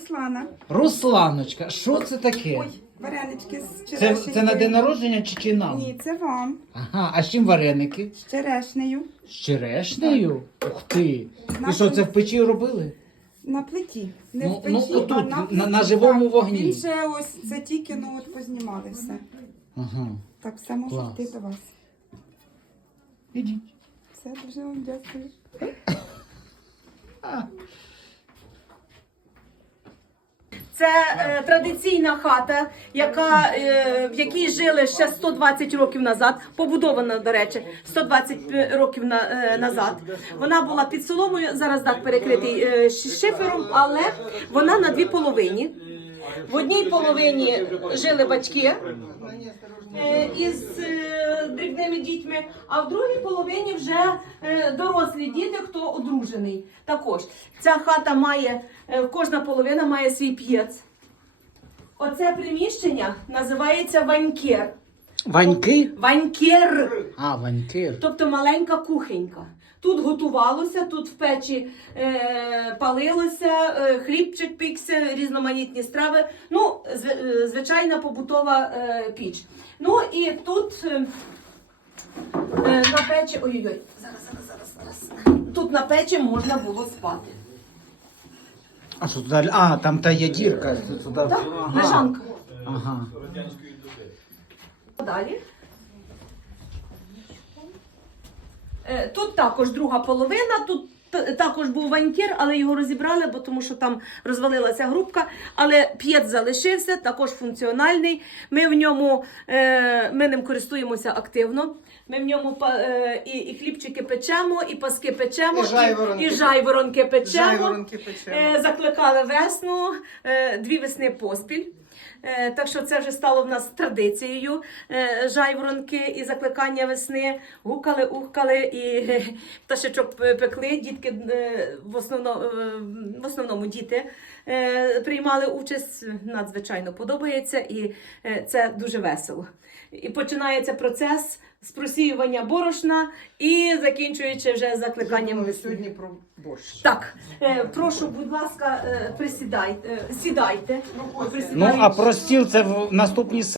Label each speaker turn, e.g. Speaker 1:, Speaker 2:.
Speaker 1: Руслана.
Speaker 2: Русланочка, що це таке?
Speaker 1: Ой, варенички з
Speaker 2: Це
Speaker 1: черешнею.
Speaker 2: на день народження чи нам?
Speaker 1: Ні, це вам.
Speaker 2: Ага, а з чим вареники?
Speaker 1: З черешнею.
Speaker 2: З черешнею? Ух ти!
Speaker 1: На
Speaker 2: І що, це в печі робили?
Speaker 1: На плиті. Не
Speaker 2: Ну,
Speaker 1: в печі,
Speaker 2: ну, отут,
Speaker 1: а на плиті.
Speaker 2: на живому
Speaker 1: Так.
Speaker 2: вогні.
Speaker 1: Він ще ось, це тільки, ну от познімали все.
Speaker 2: Ага.
Speaker 1: Так, все може
Speaker 2: Клас.
Speaker 1: йти до вас.
Speaker 2: Ідіть.
Speaker 1: Все, дуже вам дякую.
Speaker 3: Це традиційна хата, в якій жили ще 120 років назад, побудована, до речі, 120 років назад. Вона була під соломою, зараз дах перекритий шифером, але вона на дві половині. В одній половині жили батьки із дрібними дітьми, а в другій половині вже дорослі діти, хто одружений. Також ця хата має, кожна половина має свій п'єц. Оце приміщення називається ванькер.
Speaker 2: Ваньки?
Speaker 3: Ванькер.
Speaker 2: А, ваньки.
Speaker 3: Тобто маленька кухонька. Тут готувалося, тут в печі палилося, хлібчик пікся, різноманітні страви. Ну, звичайна побутова піч. Ну і тут на печі... Ой-ой-ой, зараз. Тут на печі можна було спати.
Speaker 2: А що туди? А, там та є дірка. Туди.
Speaker 3: Так, лежанка.
Speaker 2: Ага.
Speaker 3: Далі. Тут також друга половина, тут також був ванькір, але його розібрали, бо тому що там розвалилася грубка, але п'єц залишився, також функціональний. Ми ним користуємося активно. Ми в ньому і хлібчики печемо, і паски печемо, і жайворонки печемо. Закликали весну, 2 весни поспіль. Так що це вже стало в нас традицією. Жайворонки і закликання весни. Гукали, ухкали і пташечок пекли. Дітки, в основному діти приймали участь. Надзвичайно подобається і це дуже весело. І починається процес з просіювання борошна і закінчуючи вже закликанням весни.
Speaker 1: Сьогодні про борщ.
Speaker 3: Так, прошу, будь ласка, сідайте.
Speaker 2: Ну, а про стіл це в наступній